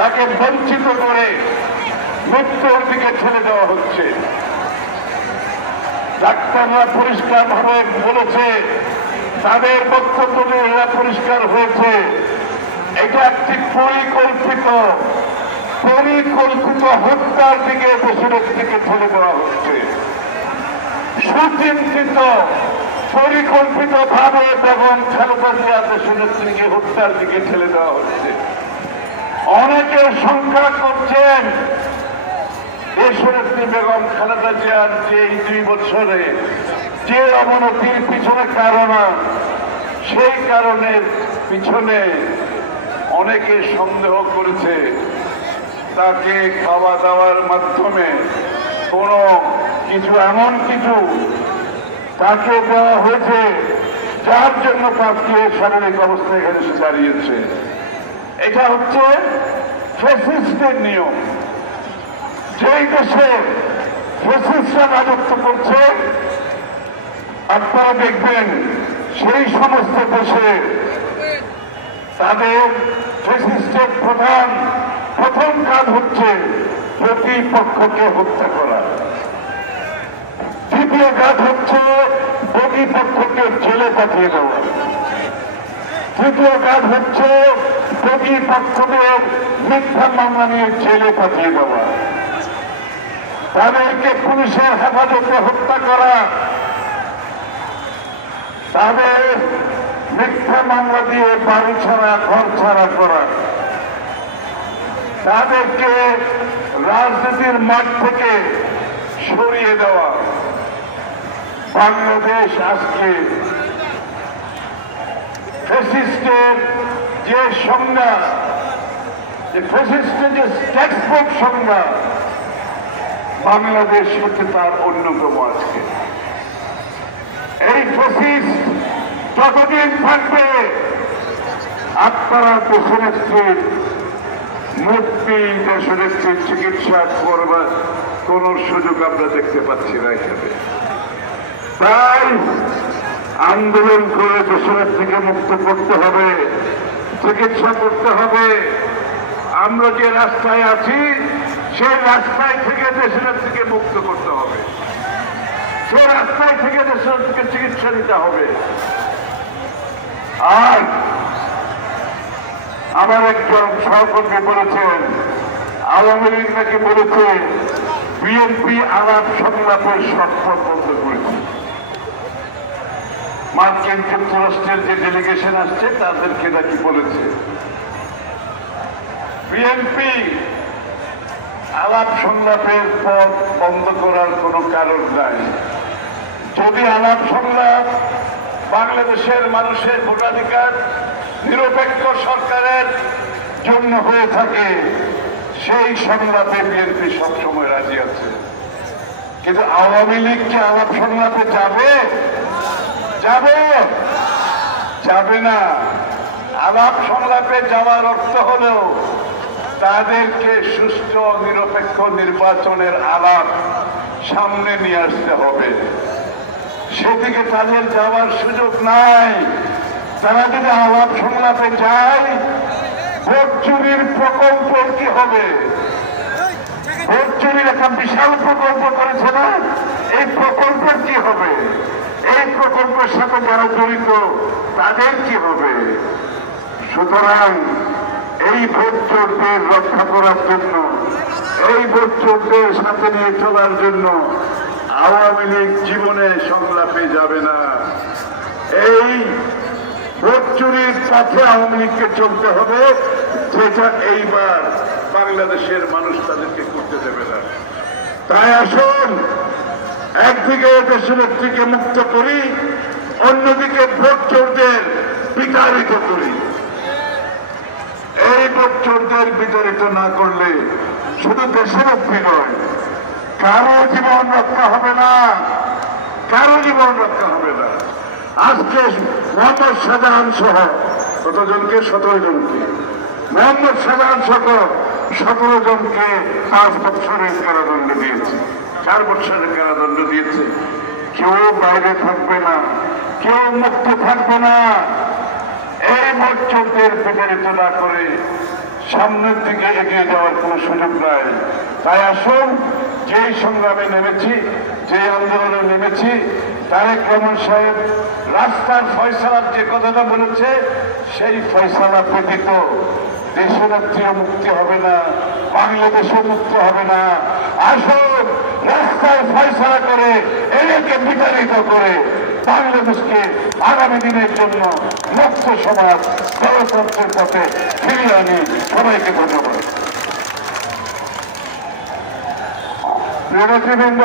তাকে বঞ্চিত করে মৃত্যুর দিকে ঠেলে দেওয়া হচ্ছে। ডাক্তাররা পরিষ্কারভাবে বলেছে, তাদের বক্তব্য এরা পরিষ্কার হয়েছে, এটা একটি পরিকল্পিত হত্যার দিকে দেশের দিকে ঠেলে দেওয়া হচ্ছে। সুচিন্তিত পরিকল্পিত ভাবে বেগম খালেদা জিয়া দেশের দিকে হত্যার দিকে ঠেলে দেওয়া হচ্ছে। অনেকে শঙ্কা করছেন দেশনেত্রী বেগম খালেদা জিয়ার যে এই 2 বছরে যে অবনতির পিছনে কারণ, সেই কারণের পিছনে অনেকে সন্দেহ করেছে তাকে খাওয়া দাওয়ার মাধ্যমে কোনো কিছু এমন কিছু তাকে দেওয়া হয়েছে যার জন্য তাকে শারীরিক অবস্থা এখানে এসে দাঁড়িয়েছে। এটা হচ্ছে ফ্যাসিস্টের নিয়ম। যেই দেশে ফ্যাসিস্টরা রাজত্ব করছে আপনারা দেখবেন সেই সমস্ত দেশে তাদের ফ্যাসিস্টের প্রথম কাজ হচ্ছে প্রতিপক্ষকে হত্যা করা, দ্বিতীয় কাজ হচ্ছে প্রতিপক্ষকে জেলে পাঠিয়ে দেওয়া, তৃতীয় কাজ হচ্ছে প্রতিপক্ষদের মিথ্যা মামলা নিয়ে জেলে পাঠিয়ে দেওয়া, তাদেরকে পুলিশের হেফাজতে হত্যা করা, তাদের মিথ্যা মামলা দিয়ে বাড়ি ছাড়া ঘর ছাড়া করা, তাদেরকে রাজনীতির মাঠ থেকে সরিয়ে দেওয়া। বাংলাদেশ আজকে ফ্যাসিস্টের যে সংজ্ঞা, ফ্যাসিস্টের যে টেক্সটবুক সংজ্ঞা, বাংলাদেশ হচ্ছে তার অন্যতম। আজকে এই ফ্যাসিস্ট যতদিন থাকবে আপনারা দেশনেত্রীর মুক্তি, দেশনেত্রীর চিকিৎসা করবার কোন সুযোগ আমরা দেখতে পাচ্ছি না এখানে। তাই আন্দোলন করে দেশনেত্রীকে মুক্ত করতে হবে, চিকিৎসা করতে হবে। আমরা যে রাস্তায় আছি সেই রাস্তায় থেকে দেশনেত্রীকে মুক্ত করতে হবে, সেই রাস্তায় থেকে দেশনেত্রীকে চিকিৎসা দিতে হবে। আর আমার একজন সহকর্মী বলেছেন, আওয়ামী লীগ নাকি বলেছে বিএনপি আলাপ সংলাপের শর্ত বন্ধ করেছে। মার্কিন যুক্তরাষ্ট্রের যে ডেলিগেশন আসছে তাদেরকে নাকি বলেছে বিএনপি আলাপ সংলাপের পথ বন্ধ করার কোনো কারণ নাই। যদি আলাপ সংলাপ বাংলাদেশের মানুষের ভোটাধিকার নিরপেক্ষ সরকারের জন্য হয়ে থাকে, সেই সংলাপে বিএনপি সবসময় রাজি আছে। কিন্তু আওয়ামী লীগ কি আলাপ সংলাপে যাবে? যাবে না। আলাপ সংলাপে যাওয়ার অর্থ হলেও তাদেরকে সুষ্ঠু নিরপেক্ষ নির্বাচনের আলাপ সামনে নিয়ে আসতে হবে। সেদিকে তাদের যাওয়ার সুযোগ নাই। তারা যদি আলাপ সংলাপে যায়, ভোট চুরির প্রকল্প কি হবে? ভোট চুরির একটা বিশাল প্রকল্প করেছে না, এই প্রকল্পের কি হবে? এই প্রকল্পের সাথে যারা জড়িত তাদের কি হবে? সুতরাং এই ভোট চোরদের রক্ষা করার জন্য, এই ভোট চোরদের সাথে নিয়ে চলার জন্য আওয়ামী লীগ জীবনে সংলাপে যাবে না। এই ভোট চুরির পথে আওয়ামী লীগকে চলতে হবে, যেটা এইবার বাংলাদেশের মানুষ তাদেরকে করতে দেবে না। তাই আসুন, একদিকে দেশনেত্রীকে মুক্ত করি, অন্যদিকে ভোট চোরদের বিতাড়িত করি। এই ভোট চোরদের বিতাড়িত না করলে শুধু দেশনেত্রী নয়, কারো জীবন রক্ষা হবে না, কারো জীবন রক্ষা হবে না। আজকে মোহাম্মদ শাহজাহান সহ কতজনকে? 17 জনকে, মোহাম্মদ শাহজাহান সহ 17 জনকে 5 বছরের কারাদণ্ড দিয়েছে, 4 বছরের কারাদণ্ড দিয়েছে। কেউ বাইরে থাকবে না, কেউ মুক্ত থাকবে না। এই ভোট চোরদের বিতাড়িত না করে সামনের দিকে এগিয়ে যাওয়ার কোনো সুযোগ নাই। তাই আসুন, যেই সংগ্রামে নেমেছি, যে আন্দোলনে নেমেছি, তারেক রহমান সাহেব রাস্তার ফয়সালার যে কথাটা বলেছে, সেই ফয়সালা ব্যতীত দেশনেত্রীও মুক্তি হবে না, বাংলাদেশও মুক্তি হবে না। আসুন, রাস্তায় ফয়সালা করে এদেরকে বিতাড়িত করে বাংলাদেশকে আগামী দিনের জন্য মুক্ত সমাজ, গণতন্ত্রের পথে ফিরিয়ে আনি। সবাইকে ধন্যবাদ। প্রিয় নেতৃবৃন্দ,